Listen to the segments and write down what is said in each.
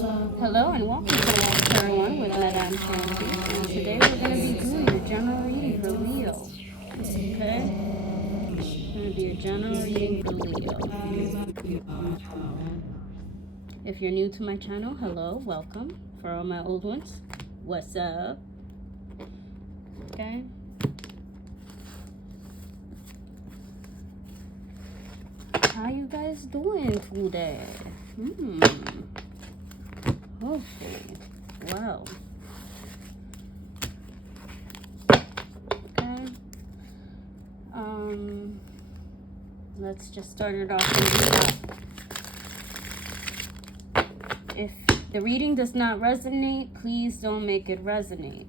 Hello and welcome to the Walk Tarot One with Madame Sandy. And today we're going to be doing your general reading for Leo. Okay? It's going to be a general reading for Leo. If you're new to my channel, hello, welcome. For all my old ones, what's up? Okay? How you guys doing today? Okay. Wow. Okay. Let's just start it off from the top. If the reading does not resonate, please don't make it resonate.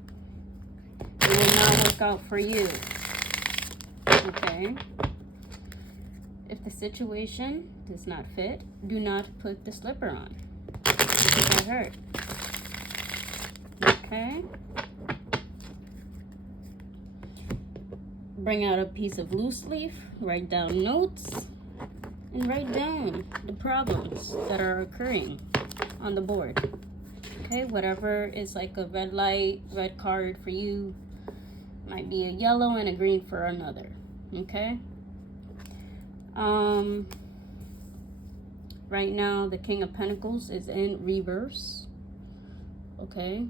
It will not work out for you. Okay? If the situation does not fit, do not put the slipper on. Because I hurt. Okay? Bring out a piece of loose leaf, write down notes, and write down the problems that are occurring on the board. Okay, whatever is like a red light, red card for you, might be a yellow and a green for another. Okay? Right now, the King of Pentacles is in reverse. Okay?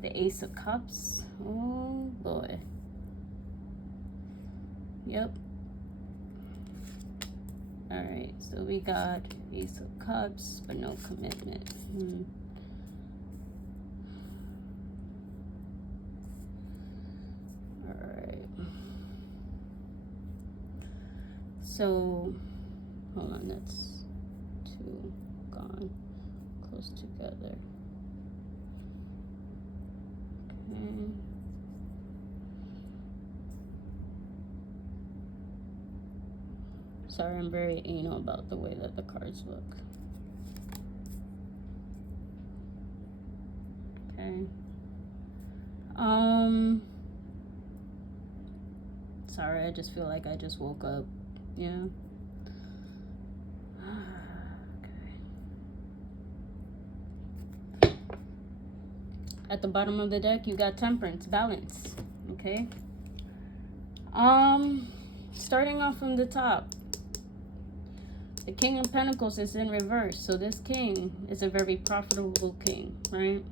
The Ace of Cups. Oh boy. Yep. Alright, so we got Ace of Cups, but no commitment. Alright. So, hold on, that's two gone close together. Okay. Sorry, I'm very anal about the way that the cards look. Okay. Sorry, I just feel like I just woke up. Yeah. Okay. At the bottom of the deck, you got Temperance, balance. Okay. Starting off from the top. The King of Pentacles is in reverse, so this king is a very profitable king, right?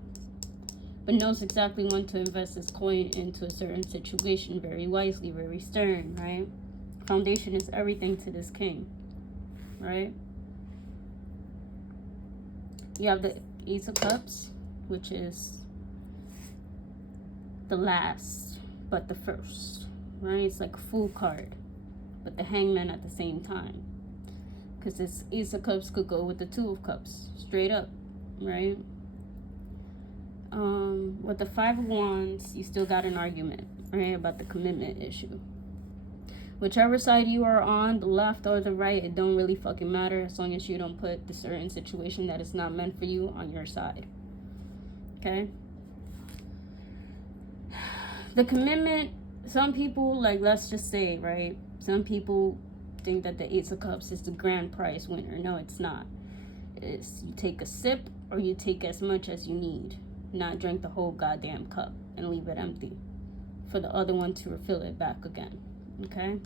But knows exactly when to invest his coin into a certain situation very wisely, very stern, right? Foundation is everything to this king, right? You have the Ace of Cups, which is the last, but the first, right? It's like a Fool card, but the Hangman at the same time. Because this Ace of Cups could go with the Two of Cups, straight up, right? With the Five of Wands, you still got an argument, right, about the commitment issue. Whichever side you are on, the left or the right, it don't really fucking matter as long as you don't put the certain situation that is not meant for you on your side. Okay? The commitment, some people, like, let's just say, right, some people think that the Ace of Cups is the grand prize winner. No, it's not. It's you take a sip or you take as much as you need. Not drink the whole goddamn cup and leave it empty for the other one to refill it back again. Okay?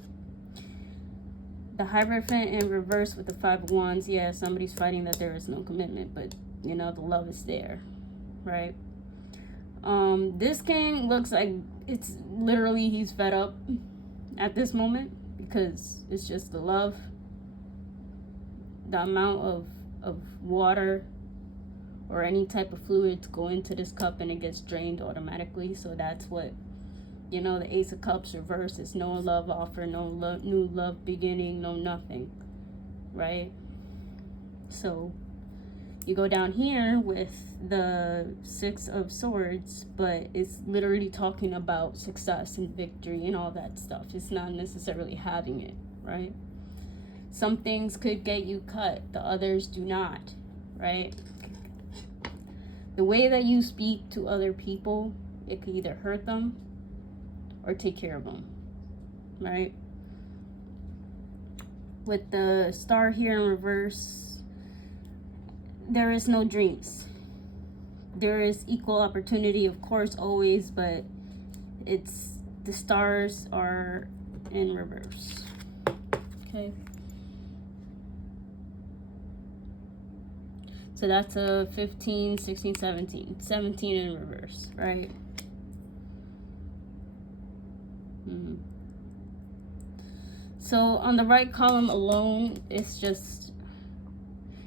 The Hierophant in reverse with the Five of Wands. Yeah, somebody's fighting that there is no commitment, but you know the love is there, right? This king looks like it's literally he's fed up at this moment because it's just the love, the amount of water or any type of fluids go into this cup and it gets drained automatically. So that's what, you know, the Ace of Cups reverse is no love offer, no new love beginning, no nothing, right? So you go down here with the Six of Swords, but it's literally talking about success and victory and all that stuff. It's not necessarily having it, right? Some things could get you cut, the others do not, right? The way that you speak to other people, it could either hurt them or take care of them, right? With the Star here in reverse, there is no dreams. There is equal opportunity, of course, always, but it's the stars are in reverse. Okay. So that's a 15, 16, 17. 17 in reverse, right? So on the right column alone, it's just,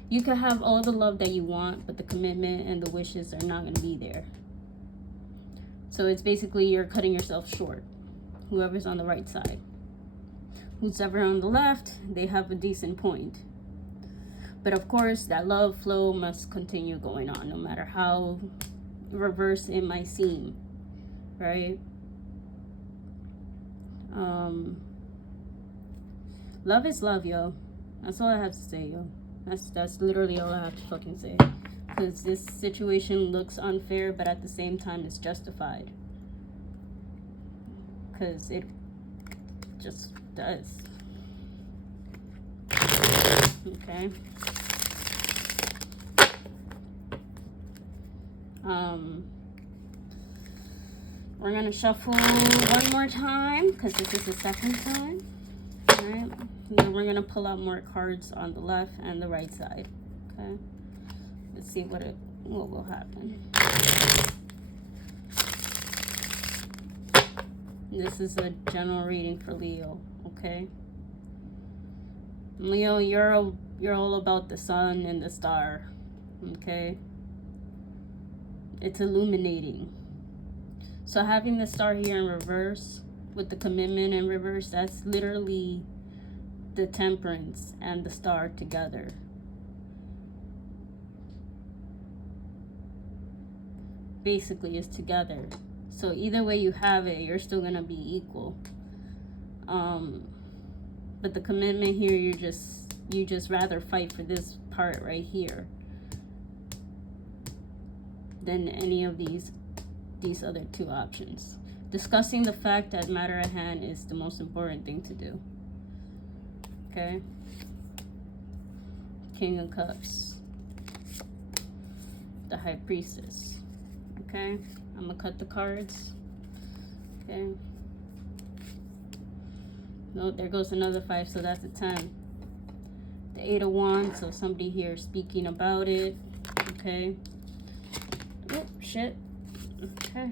you can have all the love that you want, but the commitment and the wishes are not going to be there. So it's basically you're cutting yourself short, whoever's on the right side. Who's ever on the left, they have a decent point. But of course, that love flow must continue going on, no matter how reverse it might seem, right? Love is love, yo. That's all I have to say, yo. That's literally all I have to fucking say. Because this situation looks unfair, but at the same time, it's justified. Because it just does. Okay. We're gonna shuffle one more time because this is the second time. All right. And then we're gonna pull out more cards on the left and the right side. Okay. Let's see what will happen. This is a general reading for Leo. Okay. Leo, you're all about the sun and the star. Okay. It's illuminating. So having the star here in reverse with the commitment in reverse, that's literally the temperance and the star together. Basically, it's together. So either way you have it, you're still gonna be equal. But the commitment here, you just rather fight for this part right here than any of these other two options. Discussing the fact that matter at hand is the most important thing to do. Okay. King of Cups. The High Priestess. Okay. I'm gonna cut the cards. Okay. No, there goes another 5, so that's a 10. The 8 of Wands, so somebody here speaking about it. Okay. Oh, shit. Okay.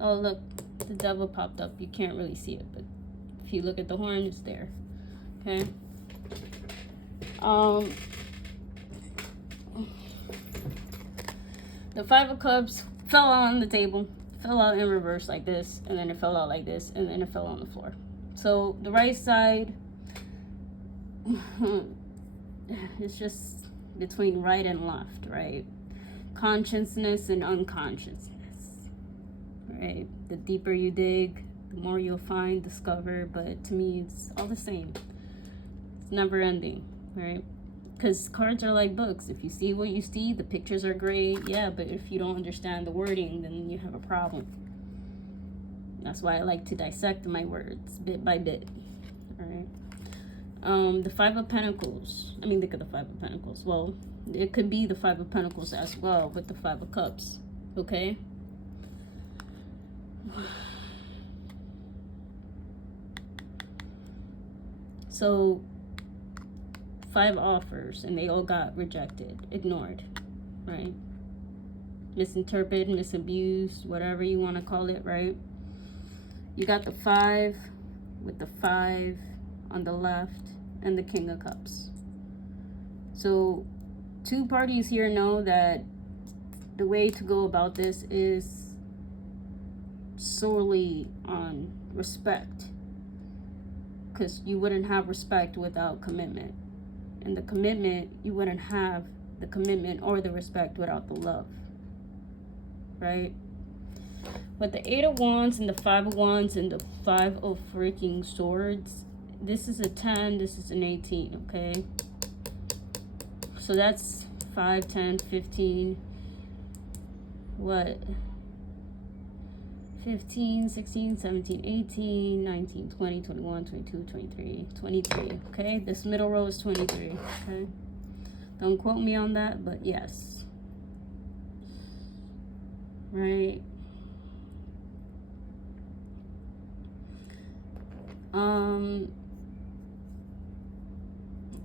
Oh, look, the devil popped up. You can't really see it, but if you look at the horn, it's there. Okay. The 5 of Cups fell on the table, fell out in reverse like this, and then it fell out like this, and then it fell on the floor. So the right side, it's just between right and left, right? Consciousness and unconsciousness, right? The deeper you dig, the more you'll find, discover, but to me, it's all the same. It's never ending, right? Because cards are like books. If you see what you see, the pictures are great, yeah, but if you don't understand the wording, then you have a problem. That's why I like to dissect my words bit by bit. All right. The 5 of Pentacles. I mean, look at the 5 of Pentacles. Well, it could be the 5 of Pentacles as well with the 5 of Cups. Okay. So 5 offers and they all got rejected, ignored, right? Misinterpreted, misabused, whatever you want to call it, right? You got the 5 with the 5 on the left and the King of Cups. So 2 parties here know that the way to go about this is solely on respect, because you wouldn't have respect without commitment, and the commitment, you wouldn't have the commitment or the respect without the love, right? With the 8 of Wands and the 5 of Wands and the 5 of freaking Swords, this is a 10, this is an 18, okay? So that's 5, 10, 15, what? 15, 16, 17, 18, 19, 20, 21, 22, 23, 23, okay? This middle row is 23, okay? Don't quote me on that, but yes. Right.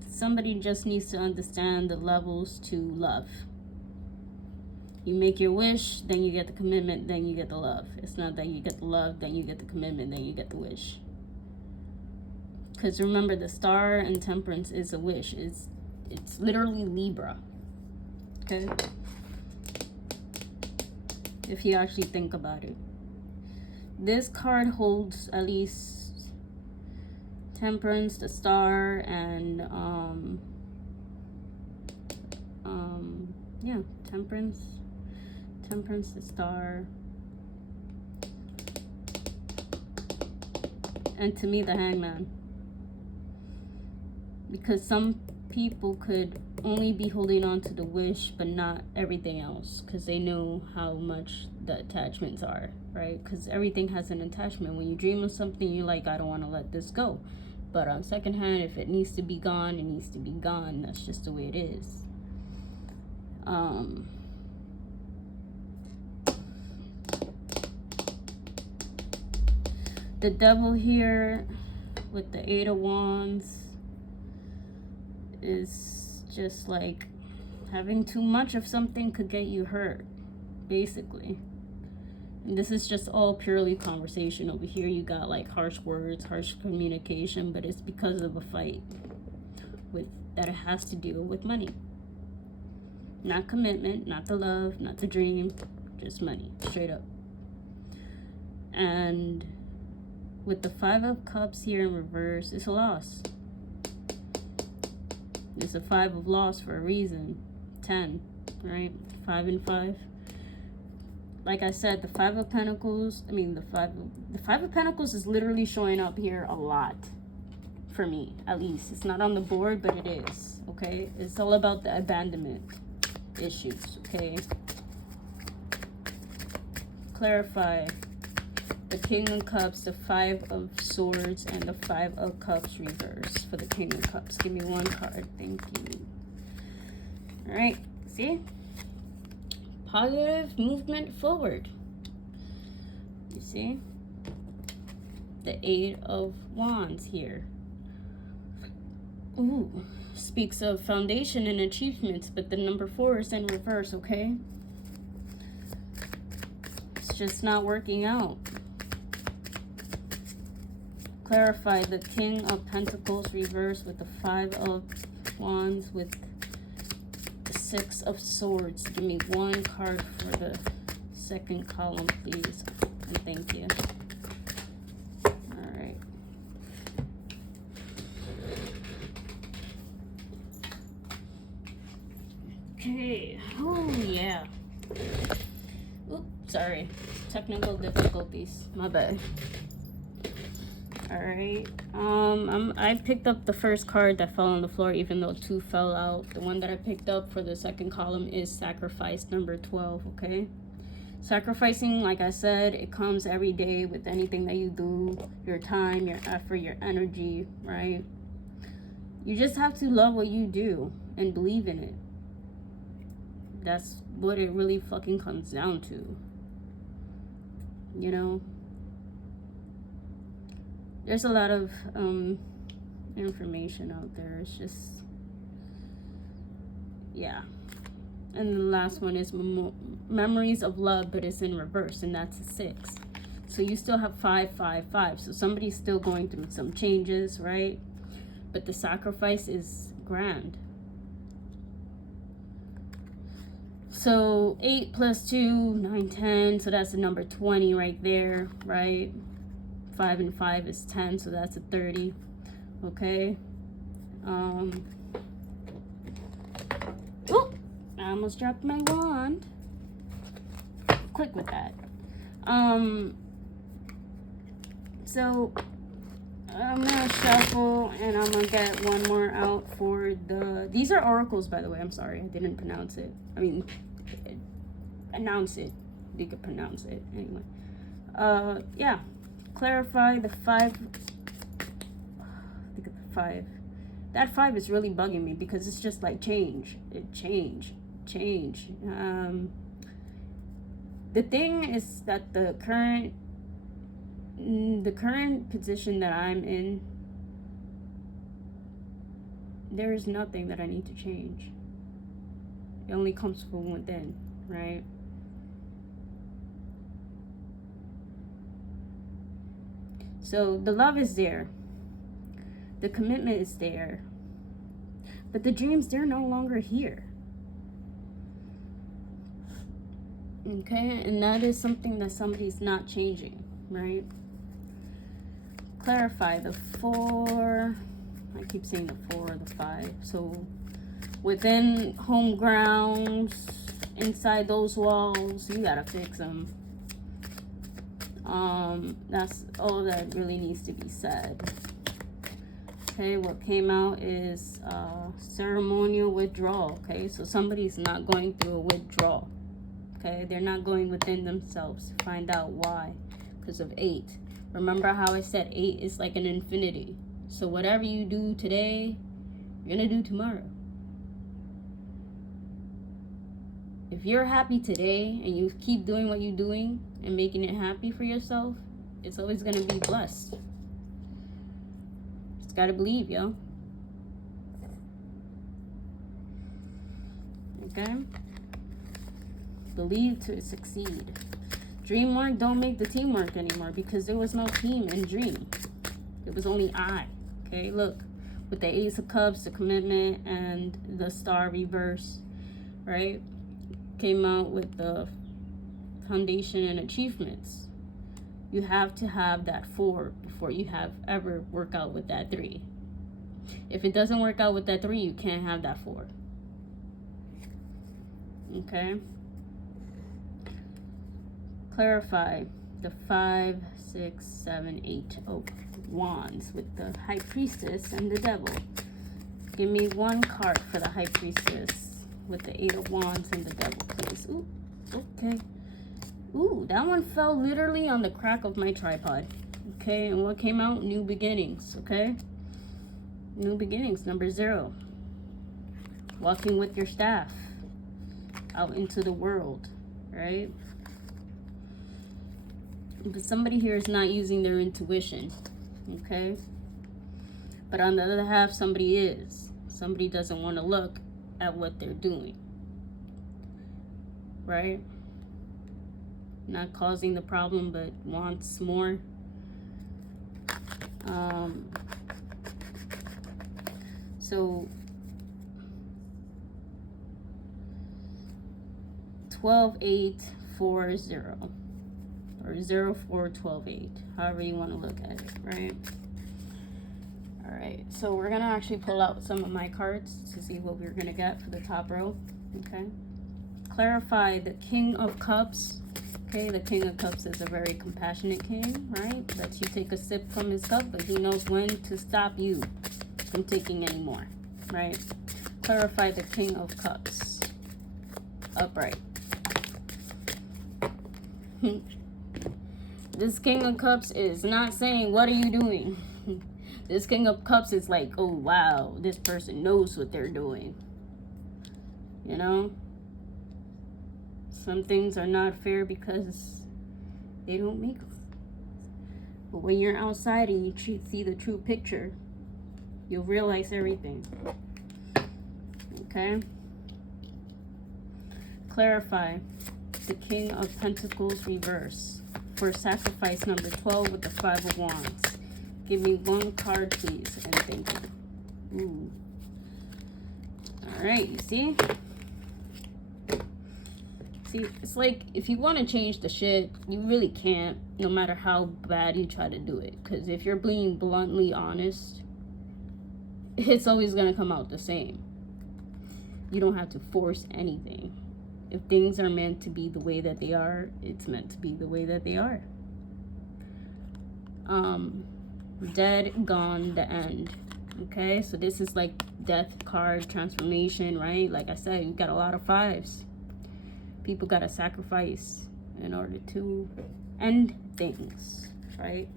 Somebody just needs to understand the levels to love. You make your wish, then you get the commitment, then you get the love. It's not that you get the love, then you get the commitment, then you get the wish. Because remember, the star and temperance is a wish. It's literally Libra. Okay? If you actually think about it. This card holds at least temperance, the star, and yeah, temperance, the star, and to me the hangman. Because some people could only be holding on to the wish but not everything else, because they know how much the attachments are, right? Because everything has an attachment. When you dream of something, you're like, I don't want to let this go. But on second hand, if it needs to be gone, it needs to be gone. That's just the way it is. The devil here with the 8 of Wands is just like having too much of something could get you hurt, basically. And this is just all purely conversation. Over here you got like harsh words, harsh communication, but it's because of a fight with that it has to deal with money. Not commitment, not the love, not the dream, just money, straight up. And with the 5 of Cups here in reverse, it's a loss. It's a 5 of loss for a reason. 10, right? 5 and 5. Like I said, the 5 of Pentacles, the 5 of Pentacles is literally showing up here a lot. For me, at least. It's not on the board, but it is, okay? It's all about the abandonment issues, okay? Clarify. The King of Cups, the 5 of Swords, and the 5 of Cups reverse for the King of Cups. Give me one card. Thank you. All right. See? Positive movement forward. You see? The 8 of Wands here. Ooh. Speaks of foundation and achievements, but the number 4 is in reverse, okay? It's just not working out. Clarify. The King of Pentacles reverse with the 5 of Wands with the 6 of Swords. Give me one card for the second column, please. And thank you. All right. Okay. Oh, yeah. Oops, sorry. Technical difficulties. My bad. Alright, I picked up the first card that fell on the floor, even though 2 fell out. The one that I picked up for the second column is Sacrifice, number 12, okay? Sacrificing, like I said, it comes every day with anything that you do, your time, your effort, your energy, right? You just have to love what you do and believe in it. That's what it really fucking comes down to, you know? There's a lot of information out there. It's just, yeah. And the last one is Memories of Love, but it's in reverse, and that's a 6. So you still have 5, 5, 5. So somebody's still going through some changes, right? But the sacrifice is grand. So 8 plus 2, 9, 10. So that's the number 20 right there, right? 5 and 5 is 10, so that's a 30. Okay. Oh, I almost dropped my wand. Quick with that. So I'm gonna shuffle and I'm gonna get one more out for the. These are oracles, by the way. I'm sorry, I didn't pronounce it. Announce it. You could pronounce it anyway. Clarify the 5. Think of the 5. That 5 is really bugging me because it's just like change. The thing is that the current position that I'm in, there is nothing that I need to change. It only comes from within, right? So the love is there. The commitment is there. But the dreams, they're no longer here. Okay? And that is something that somebody's not changing, right? Clarify the 4. I keep saying the 4 or the 5. So within home grounds, inside those walls, you gotta fix them. That's all that really needs to be said. Okay, what came out is ceremonial withdrawal. Okay, so somebody's not going through a withdrawal. Okay, they're not going within themselves to find out why. Because of 8. Remember how I said 8 is like an infinity. So whatever you do today, you're gonna do tomorrow. If you're happy today and you keep doing what you're doing and making it happy for yourself, it's always gonna be blessed. Just gotta believe, yo. Okay? Believe to succeed. Dream work don't make the teamwork anymore because there was no team in dream. It was only I. Okay, look. With the Ace of Cups, the commitment, and the Star reverse, right? Came out with the foundation and achievements. You have to have that 4 before you ever work out with that 3. If it doesn't work out with that 3, you can't have that 4. Okay? Clarify the 5, 6, 7, 8 of Wands with the High Priestess and the Devil. Give me one card for the High Priestess with the 8 of Wands and the Devil, please. Ooh, okay. Ooh, that one fell literally on the crack of my tripod. Okay, and what came out? New beginnings, okay? New beginnings, number 0. Walking with your staff out into the world, right? But somebody here is not using their intuition, okay? But on the other half, somebody is. Somebody doesn't want to look at what they're doing, right? Not causing the problem, but wants more. So 12-8-4-0 or 0-4-12-8, however you want to look at it, right? All right, so we're gonna actually pull out some of my cards to see what we're gonna get for the top row. Okay, clarify the King of Cups. Okay, the King of Cups is a very compassionate king, right? Lets you take a sip from his cup, but he knows when to stop you from taking any more, right? Clarify the King of Cups. Upright. This King of Cups is not saying, what are you doing? This King of Cups is like, oh, wow, this person knows what they're doing. You know? Some things are not fair because they don't make them. But when you're outside and you see the true picture, you'll realize everything. Okay? Clarify the King of Pentacles reverse for sacrifice number 12 with the 5 of Wands. Give me one card, please, and thank you. Ooh. All right, you see? See, it's like if you want to change the shit, you really can't, no matter how bad you try to do it. Because if you're being bluntly honest, it's always going to come out the same. You don't have to force anything. If things are meant to be the way that they are, it's meant to be the way that they are. Dead, gone, the end. Okay, so this is like death card, transformation, right? Like I said, you got a lot of 5s. People got to sacrifice in order to end things, right?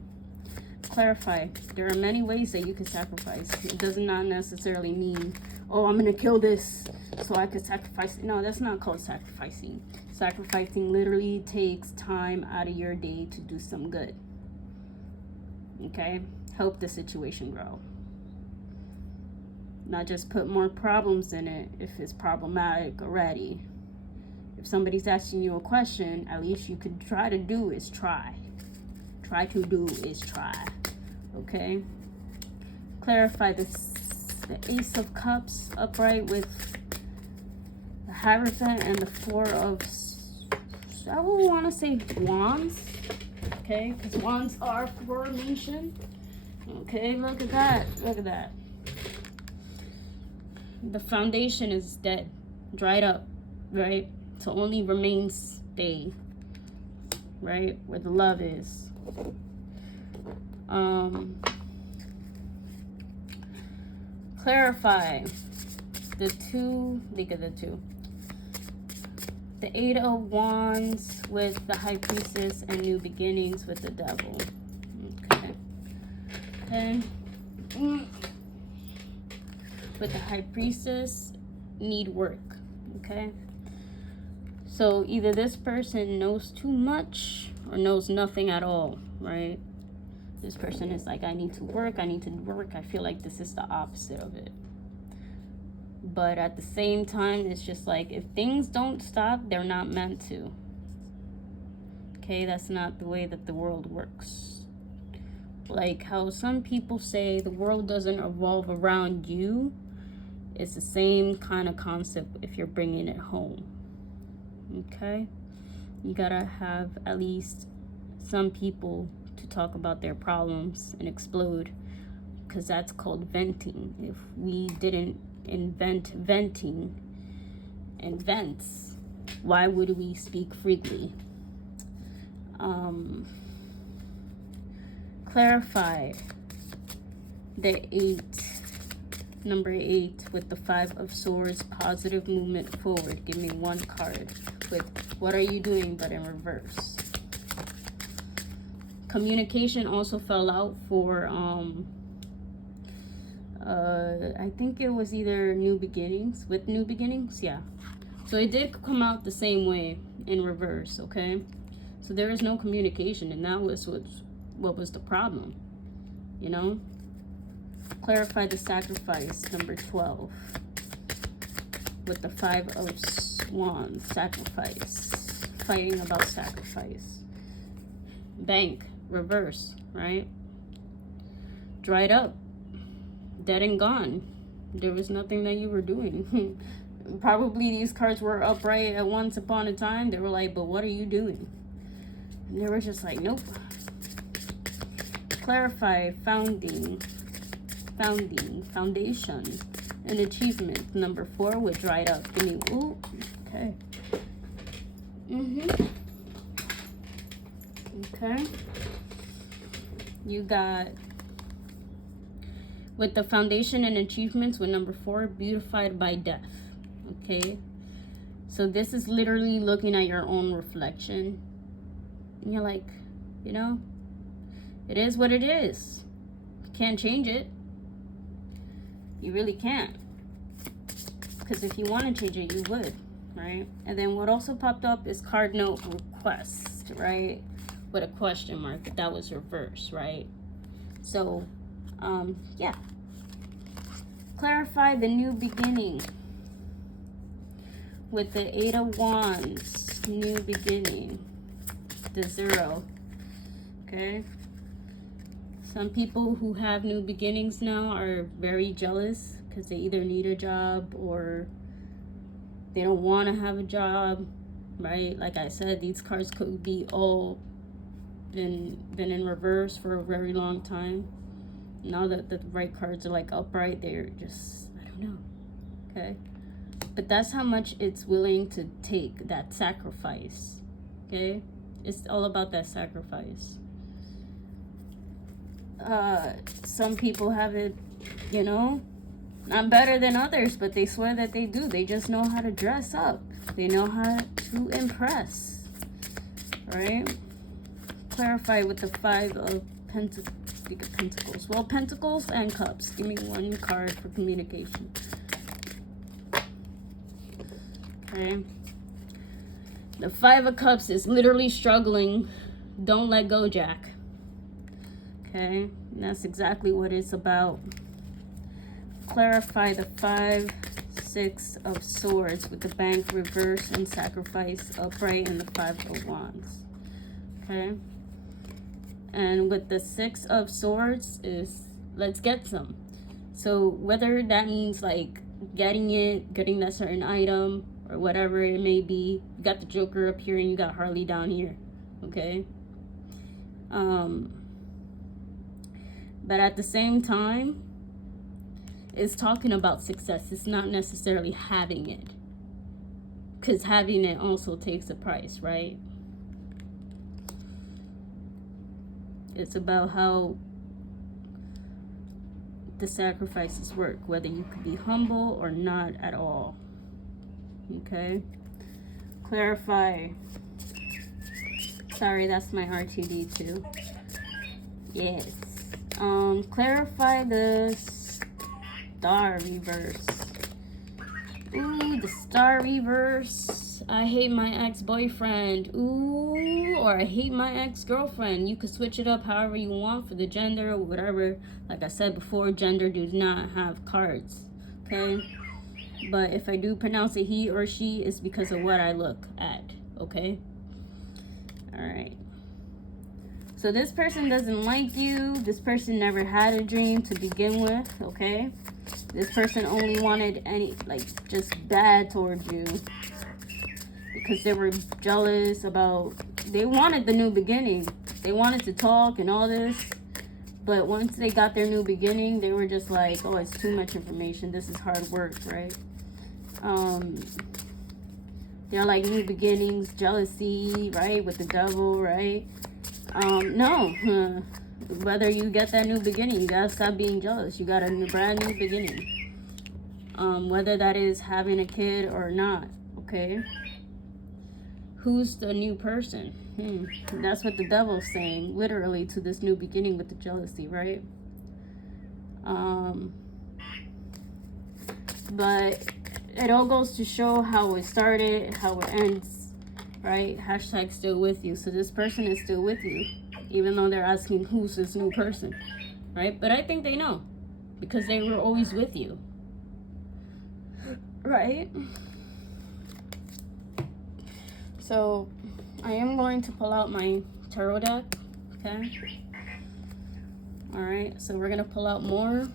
clarify. There are many ways that you can sacrifice. It does not necessarily mean, oh, I'm gonna kill this so I could sacrifice. No, that's not called sacrificing. Sacrificing literally takes time out of your day to do some good. Okay? Help the situation grow. Not just put more problems in it if it's problematic already. If somebody's asking you a question, at least you could try to do is try. Try to do is try. Okay? Clarify this. The Ace of Cups upright with the Hierophant and the Four of, I would want to say Wands. Okay? Because Wands are formation. Okay? Look at that. Look at that. The foundation is dead. Dried up. Right? So only remains stay. Right? Where the love is. Clarify the two, think of the two. The Eight of Wands with the High Priestess and New Beginnings with the Devil. Okay. And with the High Priestess, need work. Okay. So either this person knows too much or knows nothing at all, right? This person is like, I need to work. I feel like this is the opposite of it. But at the same time, it's just like, if things don't stop, they're not meant to. Okay, that's not the way that the world works. Like how some people say the world doesn't revolve around you. It's the same kind of concept if you're bringing it home. Okay? You gotta have at least some people to talk about their problems and explode, because that's called venting. If we didn't invent venting and vents, why would we speak freely? Clarify the number 8 with the 5 of Swords, positive movement forward. Give me one card with what are you doing, but in reverse. Communication also fell out for I think it was either New Beginnings, with New Beginnings, yeah. So it did come out the same way in reverse, okay? So there is no communication, and that was what was the problem, you know? Clarify the Sacrifice, number 12, with the 5 of Wands, sacrifice, fighting about sacrifice. Bank, reverse, right? Dried up, dead and gone. There was nothing that you were doing. Probably these cards were upright at once upon a time. They were like, but what are you doing? And they were just like, nope. Clarify foundation, and achievement, number 4 with dried up. Give me, ooh, okay. Okay. You got, with the foundation and achievements with number 4, beautified by death. Okay. So this is literally looking at your own reflection. And you're like, you know, it is what it is. You can't change it. You really can't. Because if you want to change it, you would, right? And then what also popped up is card note request, right? With a question mark, but that was reverse, right? So, yeah. Clarify the new beginning with the 8 of Wands, new beginning, the 0, okay? Some people who have new beginnings now are very jealous because they either need a job or they don't want to have a job, right? Like I said, these cards could be all been in reverse for a very long time. Now that the right cards are like upright, they're just, I don't know, okay? But that's how much it's willing to take, that sacrifice, okay? It's all about that sacrifice. Some people have it, you know, not better than others, but they swear that they do. They just know how to dress up. They know how to impress, right? Clarify with the 5 of Speak of Pentacles. Well, Pentacles and Cups. Give me one card for communication. Okay. The Five of Cups is literally struggling. Don't let go, Jack. Okay. And that's exactly what it's about. Clarify the 5, 6 of Swords with the Bank reverse and Sacrifice upright and the 5 of Wands. Okay. And with the 6 of Swords is let's get some. So whether that means like getting that certain item or whatever it may be. You got the Joker up here and you got Harley down here. Okay. But at the same time, it's talking about success. It's not necessarily having it. Because having it also takes a price, right? It's about how the sacrifices work, whether you could be humble or not at all. Okay? Clarify. Sorry, that's my R2D2. Yes. Clarify the Star reverse. Ooh, the Star reverse. I hate my ex-boyfriend. Ooh, or I hate my ex-girlfriend. You could switch it up however you want for the gender or whatever. Like I said before, gender does not have cards. Okay? But if I do pronounce it he or she, it's because of what I look at. Okay? Alright. So this person doesn't like you. This person never had a dream to begin with. Okay? This person only wanted just bad towards you. Because they were jealous about, they wanted the new beginning. They wanted to talk and all this. But once they got their new beginning, they were just like, oh, it's too much information. This is hard work, right? They're like new beginnings, jealousy, right? With the devil, right? No. Whether you get that new beginning, you gotta stop being jealous. You got a brand new beginning. Whether that is having a kid or not, okay? Who's the new person? That's what the devil's saying, literally, to this new beginning with the jealousy, right? But it all goes to show how it started, how it ends, right? Hashtag still with you. So this person is still with you, even though they're asking who's this new person, right? But I think they know, because they were always with you, right? So I am going to pull out my tarot deck, okay? All right, so we're gonna pull out more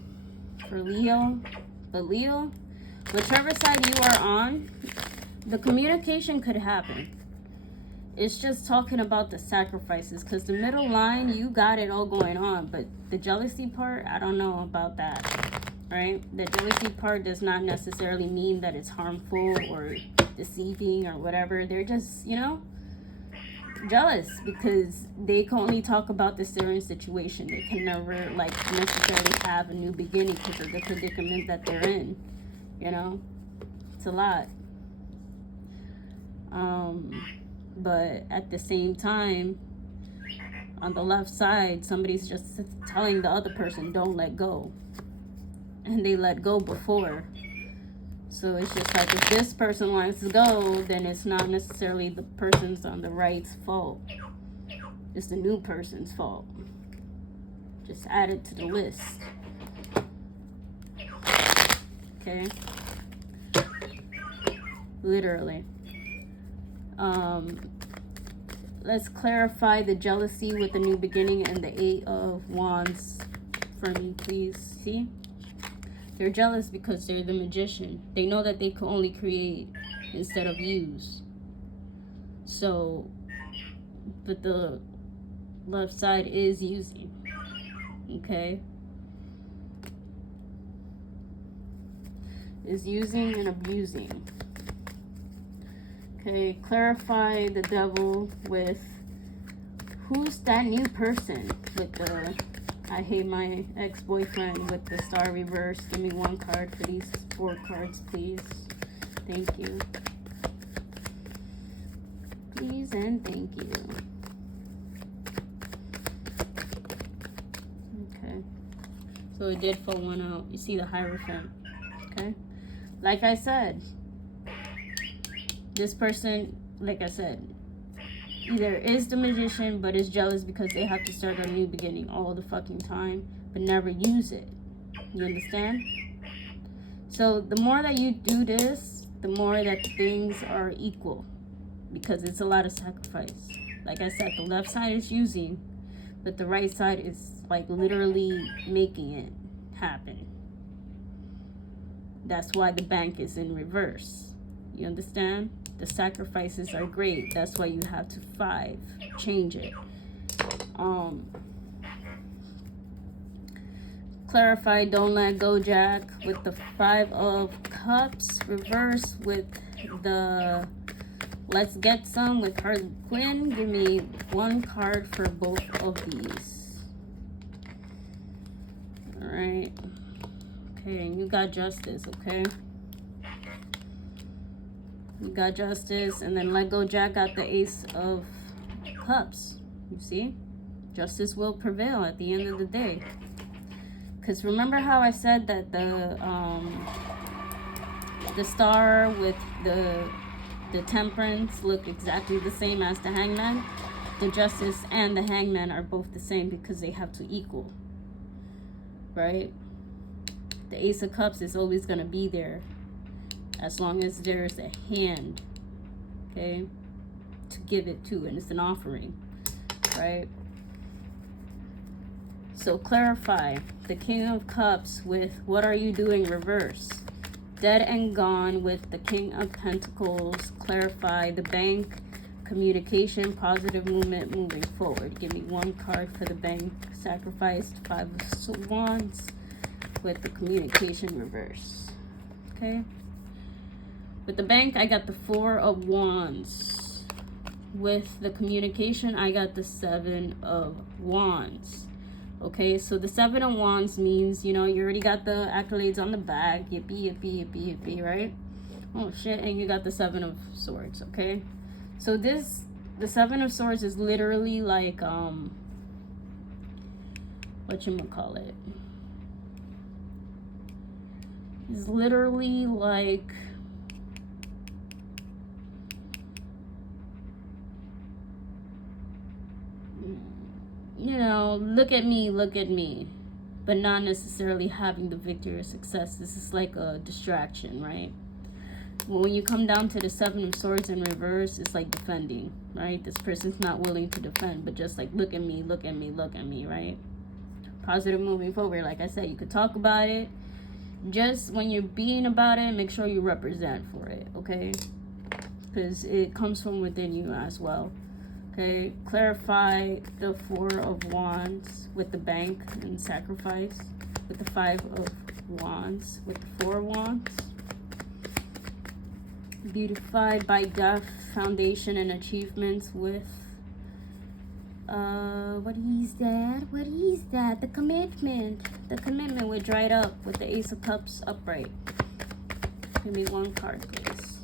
for Leo. But Leo, whichever side you are on, the communication could happen. It's just talking about the sacrifices, because the middle line, you got it all going on, but the jealousy part, I don't know about that, right? The jealousy part does not necessarily mean that it's harmful or deceiving or whatever. They're just, jealous because they can only talk about the certain situation. They can never necessarily have a new beginning because of the predicament that they're in. It's a lot. But at the same time, on the left side, somebody's just telling the other person, don't let go. And they let go before. So it's just like, if this person wants to go, then it's not necessarily the person's on the right's fault. It's the new person's fault. Just add it to the list. Okay? Literally. Let's clarify the jealousy with the new beginning and the 8 of Wands for me, please. See? They're jealous because they're the magician. They know that they can only create instead of use. So, but the left side is using. Okay? Is using and abusing. Okay, clarify the devil with who's that new person with the I hate my ex-boyfriend with the Star reverse. Give me one card for these 4 cards, please. Thank you. Please and thank you. So it did fall one out. You see the Hierophant. Okay? Like I said, this person, like I said, either is the Magician but is jealous because they have to start a new beginning all the fucking time but never use it. You understand? So the more that you do this, the more that things are equal, because it's a lot of sacrifice. Like I said, the left side is using, but the right side is like literally making it happen. That's why the bank is in reverse. You understand? The sacrifices are great. That's why you have to 5. Change it. Clarify, don't let go, Jack, with the 5 of Cups. Reverse with the let's get some with Harley Quinn. Give me 1 card for both of these. Alright. Okay, and you got Justice, okay? You got Justice, and then let go, Jack got the Ace of Cups. You see? Justice will prevail at the end of the day. Because remember how I said that the Star with the Temperance look exactly the same as the Hangman? The Justice and the Hangman are both the same because they have to equal. Right? The Ace of Cups is always going to be there as long as there's a hand, okay, to give it to, and it's an offering, right? So clarify the King of Cups with what are you doing reverse. Dead and gone with the King of Pentacles. Clarify the bank, communication, positive movement, moving forward. Give me 1 card for the bank. Sacrificed 5 of Wands with the communication reverse. Okay. With the bank, I got the 4 of Wands. With the communication, I got the 7 of Wands. Okay, so the 7 of Wands means, you know, you already got the accolades on the back. Yippee, yippee, yippee, yippee, right? Oh, shit, and you got the 7 of Swords, okay? So the 7 of Swords is literally like, whatchamacallit? It's literally like, you know, look at me, but not necessarily having the victory or success. This is like a distraction, right? When you come down to the 7 of Swords in reverse, it's like defending, right? This person's not willing to defend, but just like, look at me, look at me, look at me, right? Positive moving forward. Like I said, you could talk about it. Just when you're being about it, make sure you represent for it, okay? Because it comes from within you as well. Okay, clarify the 4 of Wands with the bank and sacrifice. With the 5 of Wands with the 4 of Wands. Beautified by death, foundation, and achievements with what is that? What is that? The commitment. The commitment with dried up with the Ace of Cups upright. Give me 1 card, please.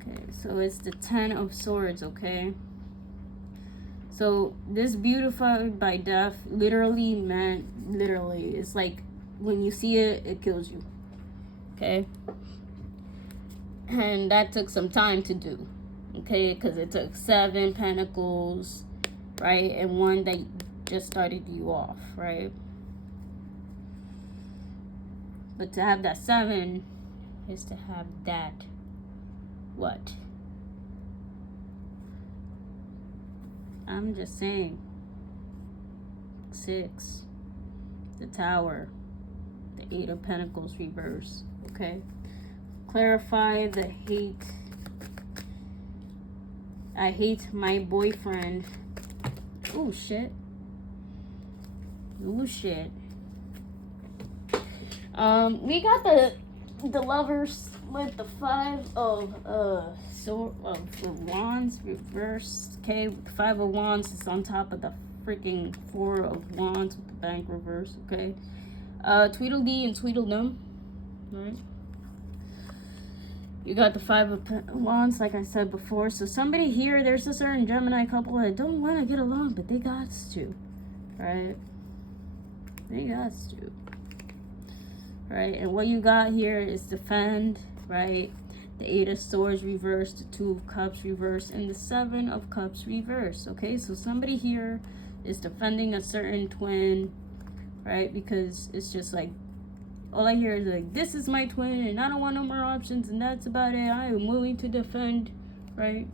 Okay, so it's the 10 of Swords, okay? So this beautified by death literally meant, it's like when you see it, it kills you, okay? And that took some time to do, okay? Because it took 7 pentacles, right? And 1 that just started you off, right? But to have that 7 is to have that, what? I'm just saying. 6. The Tower. The 8 of Pentacles reverse. Okay. Clarify the hate. I hate my boyfriend. Oh, shit. Oh, shit. We got the Lovers with the 5 of Wands reversed. Okay, with the 5 of Wands is on top of the freaking 4 of Wands with the bank reverse. Okay, Tweedledee and Tweedledum. Right. You got the 5 of Wands, like I said before. So somebody here, there's a certain Gemini couple that don't want to get along, but they got to. right? They got to, right? And what you got here is defend, right? The Eight of Swords reversed, the Two of Cups reversed, and the Seven of Cups reversed. Okay, so somebody here is defending a certain twin, right? Because it's just like, all I hear is like, this is my twin and I don't want no more options and that's about it. I am willing to defend, right?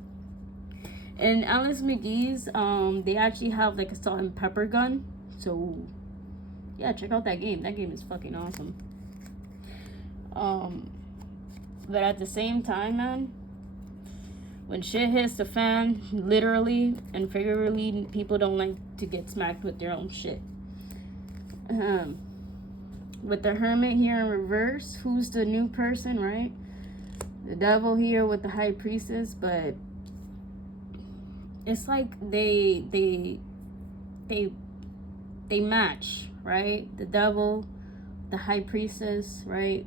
And Alice McGee's, they actually have like a salt and pepper gun. So yeah, check out that game. That game is fucking awesome. But at the same time, man, when shit hits the fan, literally and figuratively, people don't like to get smacked with their own shit. With the Hermit here in reverse, who's the new person, right? The Devil here with the High Priestess, but it's like they match, right? The Devil, the High Priestess, right?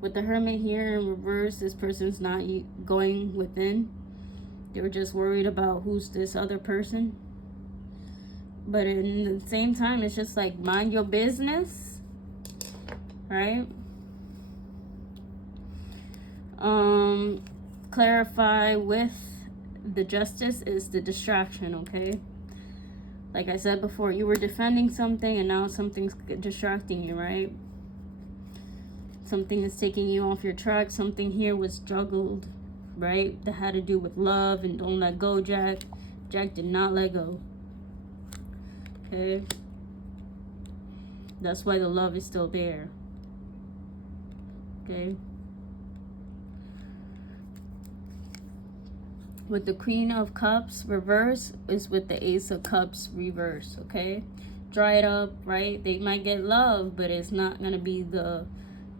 With the Hermit here in reverse, this person's not going within. They were just worried about who's this other person. But in the same time, it's just like, mind your business, right? Clarify with the Justice is the distraction, okay? Like I said before, you were defending something and now something's distracting you, right? Something is taking you off your track. Something here was juggled, right? That had to do with love and don't let go, Jack. Jack did not let go. Okay, that's why the love is still there. Okay, with the Queen of Cups reverse is with the Ace of Cups reverse. Okay, dry it up, right? They might get love, but it's not gonna be the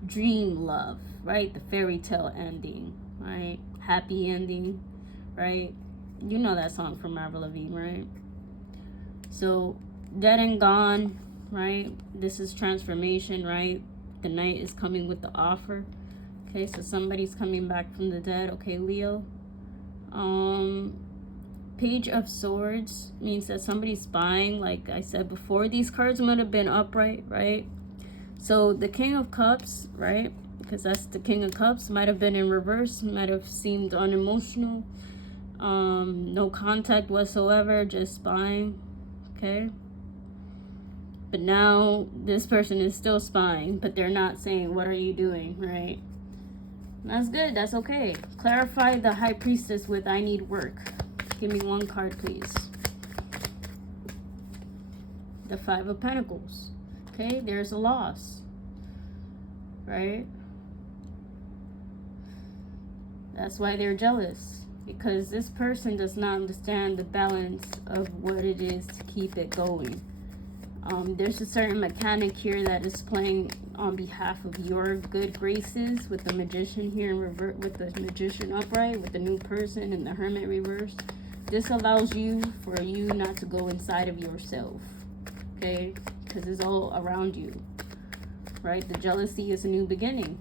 dream love, right? The fairy tale ending, right? Happy ending, right? You know that song from Avril Lavigne, right? So dead and gone, right? This is transformation, right? The Knight is coming with the offer. Okay, so somebody's coming back from the dead. Okay, Leo. Page of Swords means that somebody's spying. Like I said before, these cards might have been upright, right? So the King of Cups, right? Because that's the King of Cups, might have been in reverse, might have seemed unemotional. No contact whatsoever, just spying. Okay, but now this person is still spying, but they're not saying, what are you doing, right? That's good, that's okay. Clarify the High Priestess with I need work. Give me one card, please. The Five of Pentacles. Okay, there's a loss, right? That's why they're jealous, because this person does not understand the balance of what it is to keep it going. There's a certain mechanic here that is playing on behalf of your good graces with the Magician here in reverse, with the Magician upright, with the new person and the Hermit reverse. This allows you for you not to go inside of yourself, okay? Because it's all around you, right? The jealousy is a new beginning.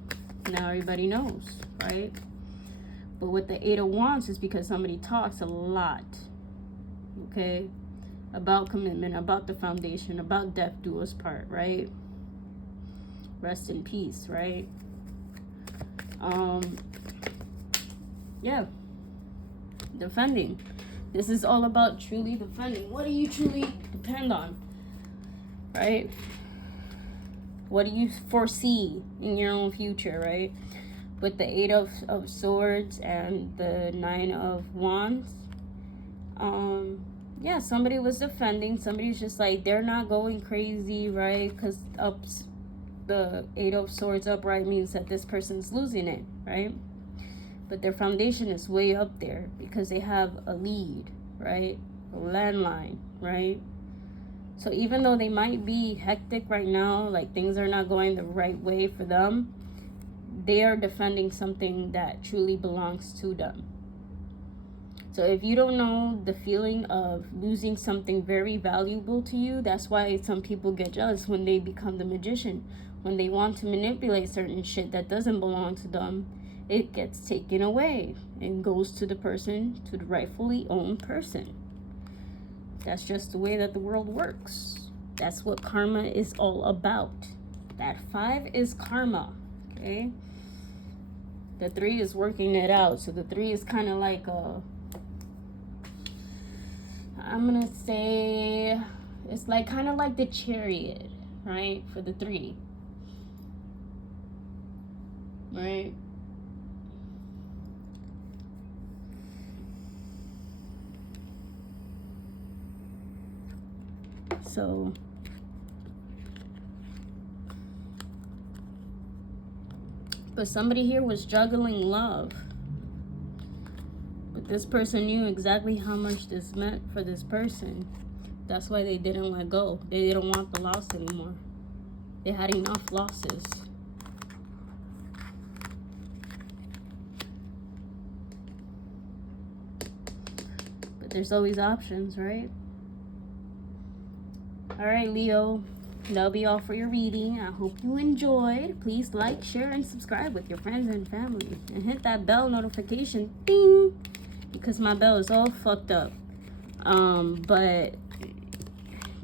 Now everybody knows, right? But with the Eight of Wands, it's because somebody talks a lot, okay? About commitment, about the foundation, about death do us part, right? Rest in peace, right? Yeah. Defending. This is all about truly defending. What do you truly depend on, right? What do you foresee in your own future, right? With the Eight of Swords and the Nine of Wands. Yeah, somebody was defending. Somebody's just like, they're not going crazy, right? Because the Eight of Swords upright means that this person's losing it, right? But their foundation is way up there because they have a lead, right? A landline, right? So even though they might be hectic right now, like things are not going the right way for them, they are defending something that truly belongs to them. So if you don't know the feeling of losing something very valuable to you, that's why some people get jealous when they become the Magician. When they want to manipulate certain shit that doesn't belong to them, it gets taken away and goes to the person, to the rightfully owned person. That's just the way that the world works. That's what karma is all about. That 5 is karma, okay? The 3 is working it out. So the 3 is kind of like I'm going to say, it's like kind of like the Chariot, right? For the 3. Right? So but somebody here was juggling love. But this person knew exactly how much this meant for this person. That's why they didn't let go. They didn't want the loss anymore. They had enough losses. But there's always options, right? Alright, Leo. That'll be all for your reading. I hope you enjoyed. Please like, share, and subscribe with your friends and family. And hit that bell notification. Ding! Because my bell is all fucked up. But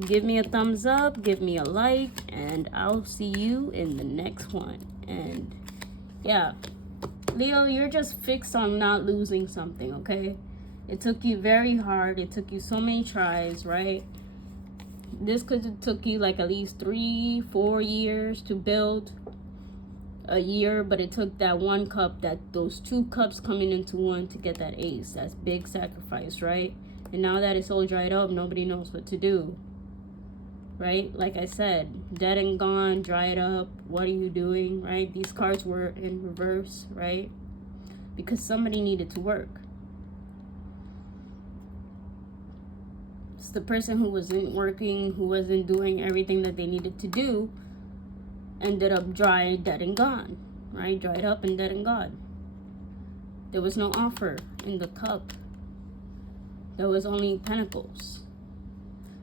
give me a thumbs up. Give me a like. And I'll see you in the next one. And yeah. Leo, you're just fixed on not losing something, okay? It took you very hard. It took you so many tries, right? This could have took you like at least 3-4 years to build. A year, but it took that one cup, those 2 cups coming into one to get that ace. That's big sacrifice, right? And now that it's all dried up, nobody knows what to do. Right? Like I said, dead and gone, dried up. What are you doing? Right? These cards were in reverse, right? Because somebody needed to work. It's the person who wasn't working, who wasn't doing everything that they needed to do, ended up dry, dead, and gone. Right? Dried up and dead and gone. There was no offer in the cup. There was only pentacles.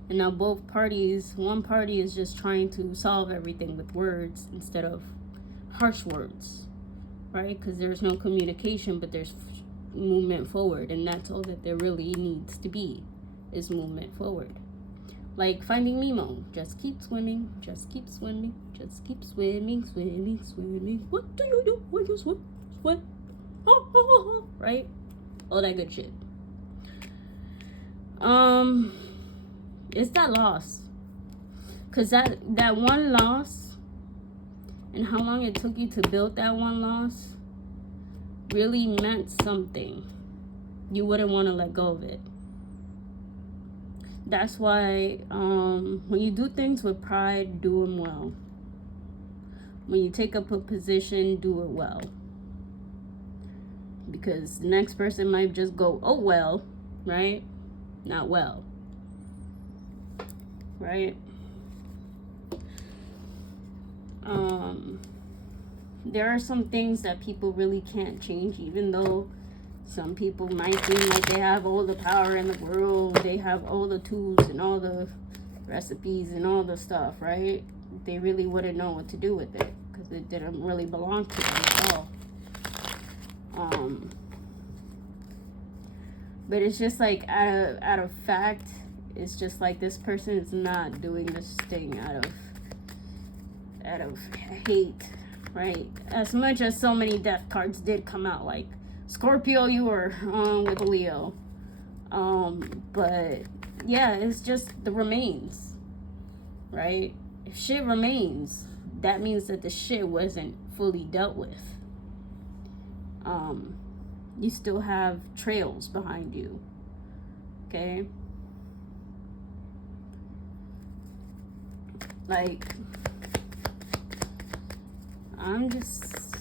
And now both parties, one party is just trying to solve everything with words instead of harsh words. Right? Because there's no communication, but there's movement forward. And that's all that there really needs to be, is movement forward. Like Finding Nemo. Just keep swimming. Just keep swimming. Just keep swimming, swimming, swimming. What do you do when you swim? Swim. Oh, oh, oh, oh. Right? All that good shit. It's that loss. Because that one loss and how long it took you to build that one loss really meant something. You wouldn't want to let go of it. That's why when you do things with pride, do them well. When you take up a position, do it well. Because the next person might just go, oh well, right? Not well. Right? There are some things that people really can't change, even though some people might seem like they have all the power in the world. They have all the tools and all the recipes and all the stuff, right? They really wouldn't know what to do with it because it didn't really belong to them at all. But it's just like out of fact, it's just like this person is not doing this thing out of hate, right? As much as so many death cards did come out, like Scorpio, you were with Leo. But yeah, it's just the remains, right? If shit remains, that means that the shit wasn't fully dealt with. You still have trails behind you, okay? Like, it's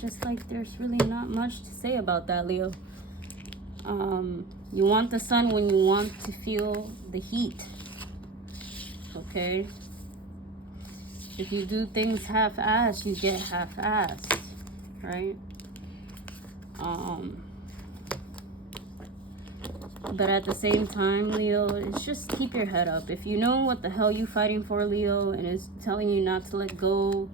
just like there's really not much to say about that, Leo. You want the sun when you want to feel the heat, okay? If you do things half-assed, you get half-assed, right? But at the same time, Leo, it's just keep your head up. If you know what the hell you're fighting for, Leo, and it's telling you not to let go,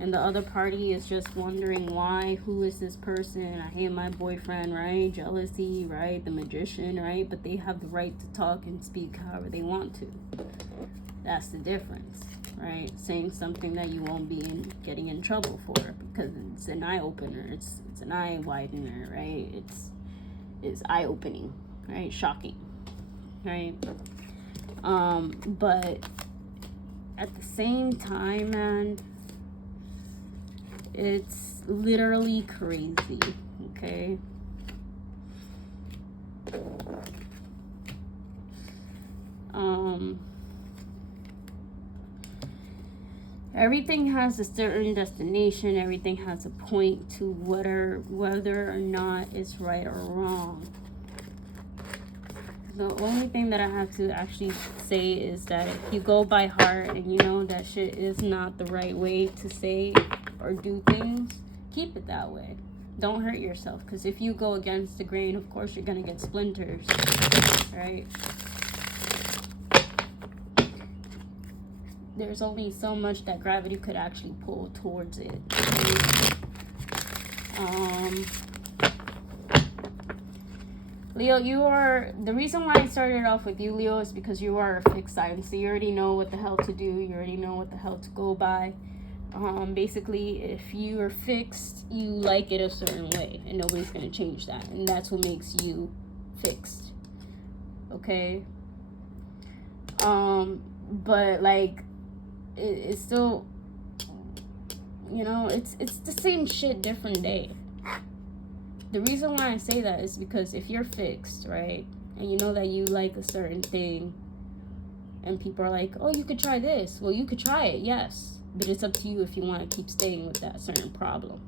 And the other party is just wondering why, who is this person? I hate my boyfriend, right? Jealousy, right? The Magician, right? But they have the right to talk and speak however they want to. That's the difference, right? Saying something that you won't be getting in trouble for, because it's an eye opener. It's an eye widener, right? It's eye opening, right? Shocking, right? But at the same time, man, it's literally crazy, okay? Everything has a certain destination. Everything has a point to whether or not it's right or wrong. The only thing that I have to actually say is that if you go by heart and you know that shit is not the right way to say or do things, keep it that way. Don't hurt yourself, because if you go against the grain, of course you're gonna get splinters, right? There's only so much that gravity could actually pull towards it. Leo, you are, the reason why I started off with you, Leo, is because you are a fixed sign. So you already know what the hell to do. You already know what the hell to go by. Basically, if you are fixed, you like it a certain way, and nobody's going to change that. And that's what makes you fixed. Okay? But, like, it's still, you know, it's the same shit, different day. The reason why I say that is because if you're fixed, right, and you know that you like a certain thing, and people are like, oh, you could try this. Well, you could try it, yes. But it's up to you if you want to keep staying with that certain problem.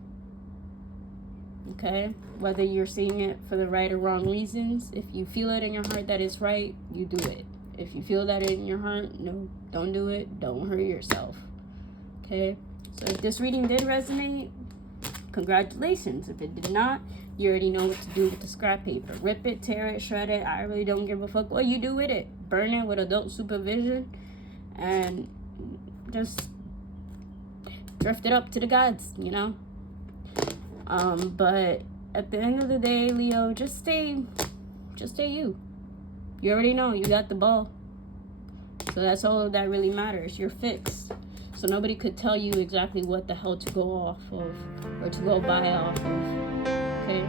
Okay? Whether you're seeing it for the right or wrong reasons, if you feel it in your heart that it's right, you do it. If you feel that in your heart, no, don't do it. Don't hurt yourself. Okay? So if this reading did resonate, congratulations. If it did not, you already know what to do with the scrap paper. Rip it, tear it, shred it. I really don't give a fuck what you do with it. Burn it with adult supervision and just drift it up to the gods, you know? But at the end of the day, Leo, just stay you. You already know you got the ball. So that's all that really matters. You're fixed. So nobody could tell you exactly what the hell to go off of or to go by off of. Okay?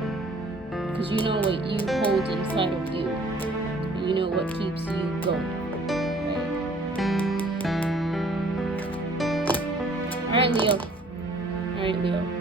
Because you know what you hold inside of you. And you know what keeps you going. Right? Alright, Leo.